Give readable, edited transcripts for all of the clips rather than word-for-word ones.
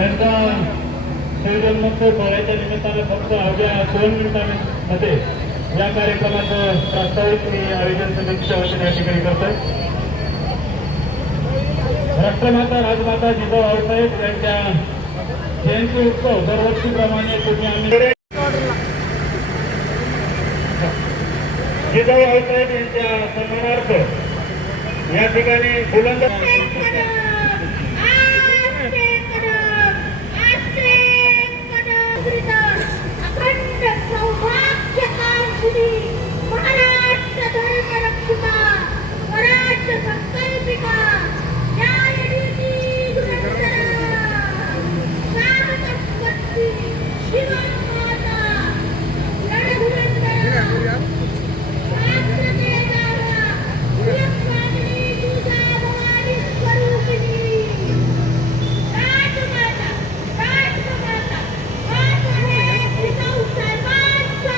यांचा शिवजन्मोत्सव सोहळ्याच्या निमित्तानं फक्त अवघ्या 2 मिनिटांमध्ये या कार्यक्रमाचं प्रास्ताविक मी आयोजन समितीच्या वतीने या ठिकाणी करतोय. राष्ट्रमाता राजमाता जिजाऊ आऊसाहेब यांच्या जयंती उत्सव दरवर्षीप्रमाणे तुम्ही आम्ही जिजाऊ आऊसाहेब यांच्या सन्मानार्थ या ठिकाणी बुलंद महाराष्ट्र धर्म रक्षिता स्वराज्य संकल्पिका न्यायनीती साहसपत्नी शिवमाता रणधुरंधरा शास्त्रतेजावा प्रियस्वामिनी तुळजाभवानी स्वरूपिणी राजमाता राजमाता जिजाऊ साहेबांचा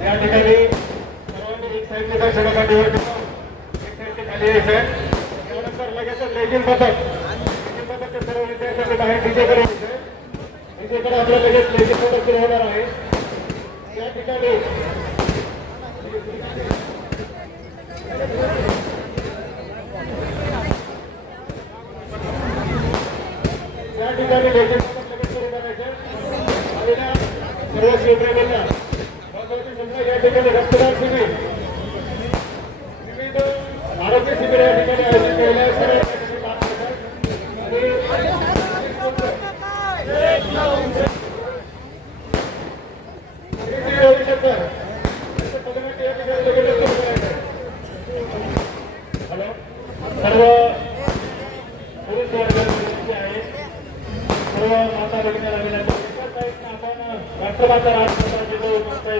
या ठिकाणी सर्वांनी एक साईडला सडका निवड एक साईडची खाली यायचं आहे. त्यानंतर लगेचच लेझिम पथकचे सर्व विद्यार्थ्यांचे बाहेर डीजेकडे यायचं. डीजेकडे आपलं लगेच लेझिम पथक सुरू होणार आहे. या ठिकाणी लेझिम पथक लगेच सुरू करायचं. सर्व शिवप्रेमींना या ठिकाणी रक्तदान शिबिर विविध आरोग्य शिबिर या ठिकाणी आयोजित केलेलं आहे. सर्व पुरुष वर्ग आहे, सर्व माता भगिनी अभिनंदन. आपण राष्ट्रमाता राजमाता जिजाऊ माता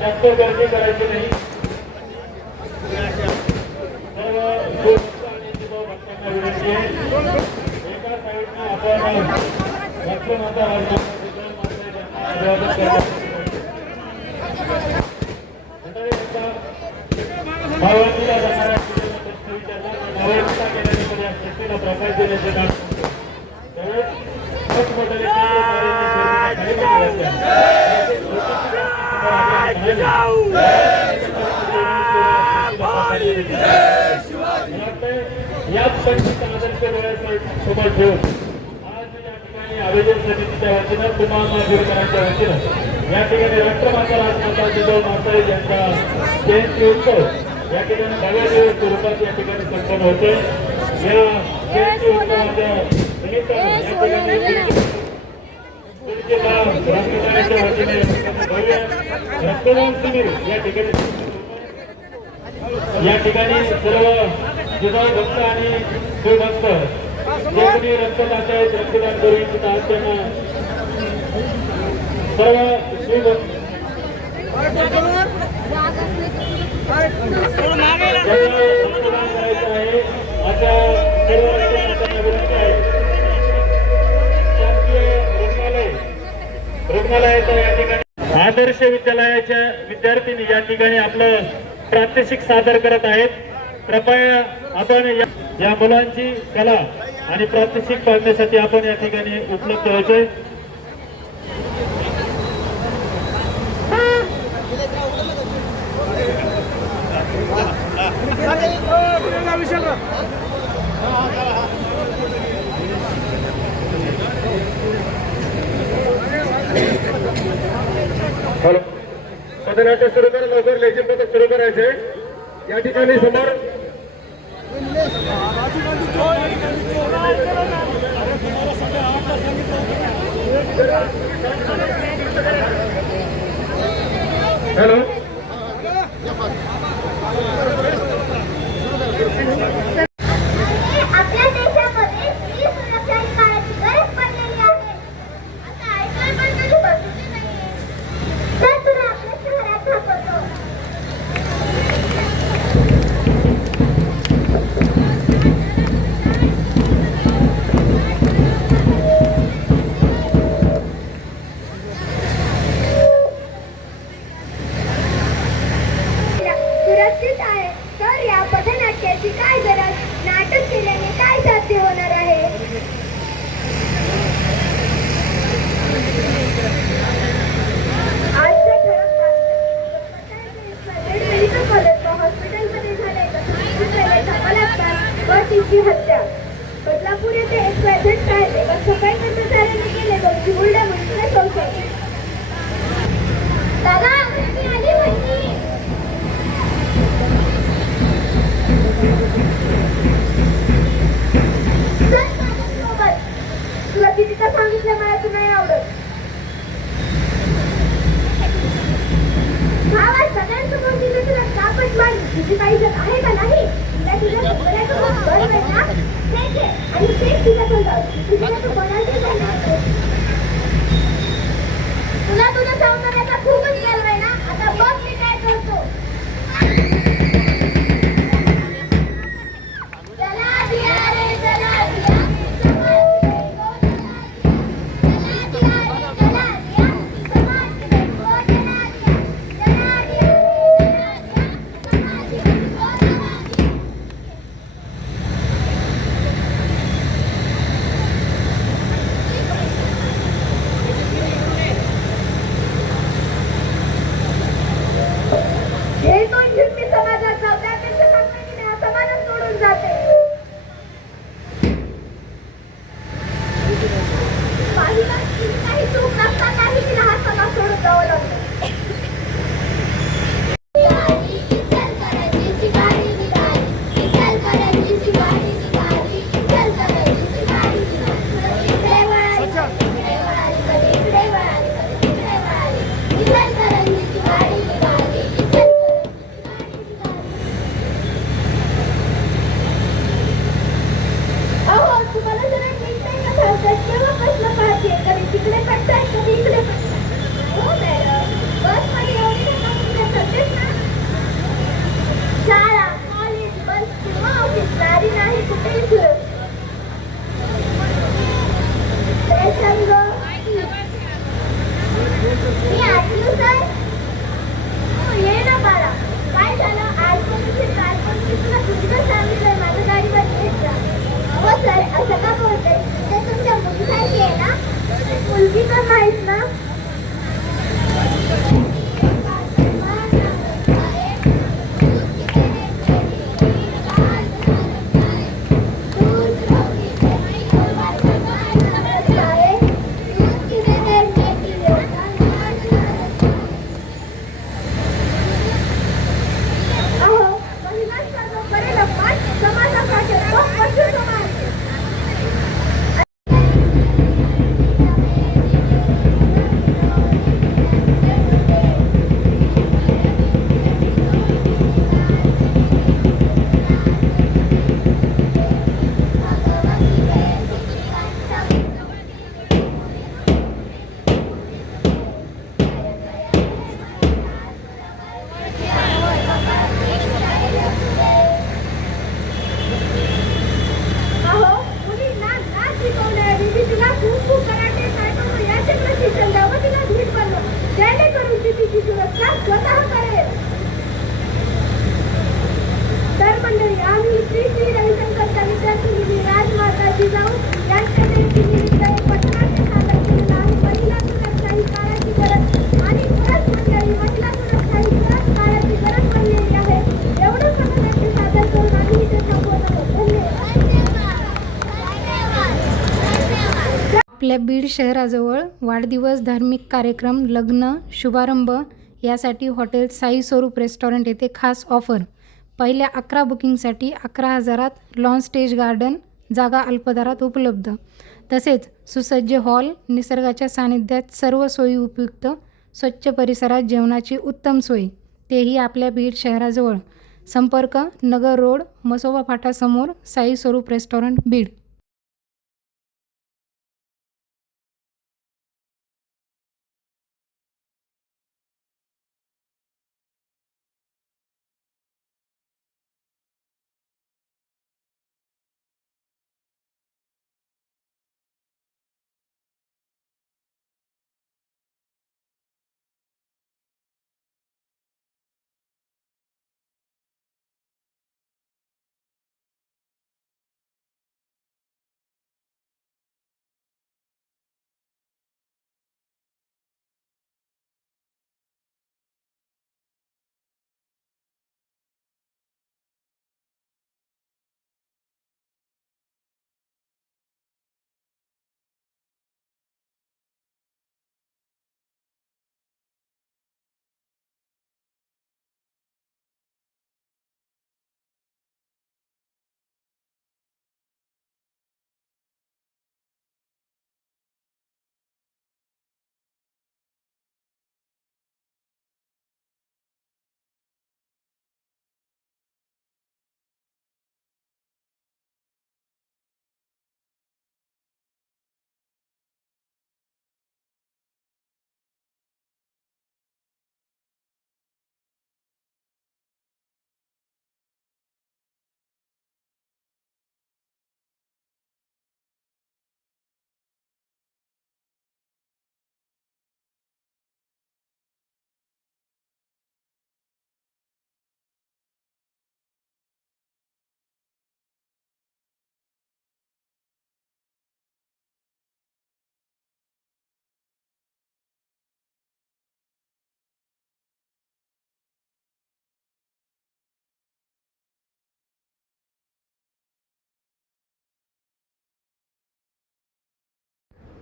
जास्त गर्दी करायची नाही. सर्व आणि जिजाऊ भक्तांना विनंती आहे. एका साईडनं आपण राष्ट्रमाता राजमाता जिजाऊ माता यांना अभिवादन करतो. भावांनीला जाणाऱ्या भावांचा केल्याने या शक्तीला प्रकाश देण्याचे काम त्यावेळेस याच पंचवीस आदर्श डोळ्यासोबत ठेवून आज या ठिकाणी आयोजन समितीच्या वतीनं तुम्हाला गिरकरांच्या वतीनं या ठिकाणी राष्ट्रमाता राजमाता जिजाऊ माता यांचा जयंती उत्सव या ठिकाणी भव्य स्वरूपात या ठिकाणी संपन्न होते. या जयंती उत्सवाच्या निमित्तानं या ठिकाणी रक्तदानाच्या वतीने भव्य रक्तदान शिबिर या ठिकाणी सर्व जिजाऊ भक्त आणि शिवभक्त जे कोणी रक्तदाते आहेत रक्तदान करू इच्छितात त्यांना सर्व शिवभक्त रक्तदान करायचं आहे अशा सर्व विनंती आहे. शासकीय रुग्णालयाच्या या ठिकाणी आदर्श विद्यालयाच्या विद्यार्थिनी या ठिकाणी आपलं प्रात्यक्षिक सादर करत आहेत. कृपया आपण या मुलांची कला आणि प्रात्यक्षिक पाहण्यासाठी आपण या ठिकाणी उपलब्ध होतोय. हॅलो, पथनाट्य सुरू करा लवकर. लेझिम पथक सुरू करायचे या ठिकाणी समोर. हॅलो, करण्याची काय गरज? नाटक केल्याने काय साध्य होणार आहे? आजच्या ठळक बातम्या. मेडिकल कॉलेज व हॉस्पिटलमध्ये झाले एका बलात्कार व तिची हत्या. बदलापूर येथे XYZ शाळेत एका सफाई कर्मचाऱ्याने केले दोषी मुलगा मुलीचा संशय. दादा मी आली होती. चल माझ्यासोबत. तुला कितीदा सांगितलं मला तू नाही आवडत. 6 वाजता सगळ्यांसमोर तिने तुला कापड मारली. तुझी काही इज्जत आहे का नाही? तुला तुझ्या सगळ्यासमोर बरं आहे ना? ठीक आहे. आणि तेच तिला समजावं. तुझ्या तू कोणाची नाही. तुला तुझ्या सौंदर्याचा खूपच गर्व आहे ना? आता बघ मी काय करतो. चला दिया रे चला दिया. समाज के को चला दिया. समाज के को चला दिया. चला दिया रे चला दिया. समाज के को चला दिया. हे दोन झिम्मी समाजात जाऊ त्यापेक्षा चांगलं की नाही हा समाजच सोडून जाते. पाहिलं काही चूक नसतानाही तिला हा समाज सोडून जावं लागलं. इचलकरंजीची गाडी निघाली. इचलकरंजीची गाडी निघाली. इचलकरंजीची गाडी निघाली. इकडे वळाली, इकडे वळाली, कधी इकडे वळाली, कधी तिकडे वळाली. इचलकरंजीची गाडी निघाली. इचलकरंजीची गाडी निघाली. अहो तुम्हाला जरा नीट नाही का सांगतात? केव्हा प्रश्न पाहते? कधी तिकडे पडताय, कधी इकडे पडताय. हो मॅडम, बसमध्ये एवढी नका मुलं चढतेच ना. शाळा, कॉलेज, बस किंवा ऑफिस गाडी नाही कुठेही फिरत. प्रसंग मी आठवू सर. ये ना बाळा. काय झालं? आजपासून कालपासून तुला कुठलं सांगितलंय माझ्या गाडीवर येत जा. हो सर, असं का बोलतंय? ते तुमच्या मुलीसारखी आहे ना? मुलगी तर नाहीच ना. अहो महिलांचा करेल अपमान समाजासाठी खूप पशु समाज. अहो मुलींना नाच शिकवण्याऐवजी मी तिला कुंफू कराटे तायक्वांदो याचे प्रशिक्षण द्यावं. तिला धीट बनवं जेणेकरून ती तिची सुरक्षा स्वतः करेल. तर मंडळी आम्ही श्री रविशंकरच्या विद्यार्थिनी राजमाता जिजाऊ यांच्या जयंतीनिमित्त एक पथनाट्य सादर केलेलं आहे. महिला सुरक्षा ही काळाची गरज आणि खरंच मंडळी महिला सुरक्षा ही खरंच काळाची गरज बनलेली आहे. एवढं पथनाट्य सादर करून आम्ही इथे थांबवत आहोत. आपल्या बीड शहराजवळ वाढदिवस, धार्मिक कार्यक्रम, लग्न, शुभारंभ यासाठी हॉटेल साई स्वरूप रेस्टॉरंट येथे खास ऑफर. पहिल्या 11 बुकिंगसाठी 11,000त लॉन स्टेज गार्डन, जागा अल्पदरात उपलब्ध. तसेच सुसज्ज हॉल, निसर्गाच्या सानिध्यात सर्व सोयी उपयुक्त, स्वच्छ परिसरात जेवणाची उत्तम सोय, तेही आपल्या बीड शहराजवळ. संपर्क नगर रोड, मसोबा फाटासमोर, साई स्वरूप रेस्टॉरंट, बीड.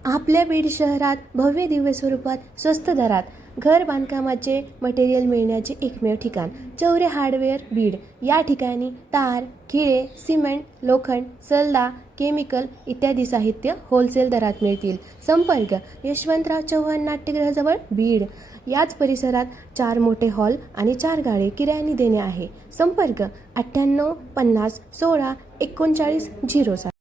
आपल्या बीड शहरात भव्य दिव्य स्वरूपात स्वस्त दरात घर बांधकामाचे मटेरियल मिळण्याचे एकमेव ठिकाण चौरे हार्डवेअर बीड. या ठिकाणी तार, खिळे, सिमेंट, लोखंड, सल्ला, केमिकल इत्यादी साहित्य होलसेल दरात मिळतील. संपर्क यशवंतराव चव्हाण नाट्यगृहाजवळ बीड. याच परिसरात 4 मोठे हॉल आणि 4 गाळे किरायाने देणे आहे. संपर्क 98 50 16 39 07.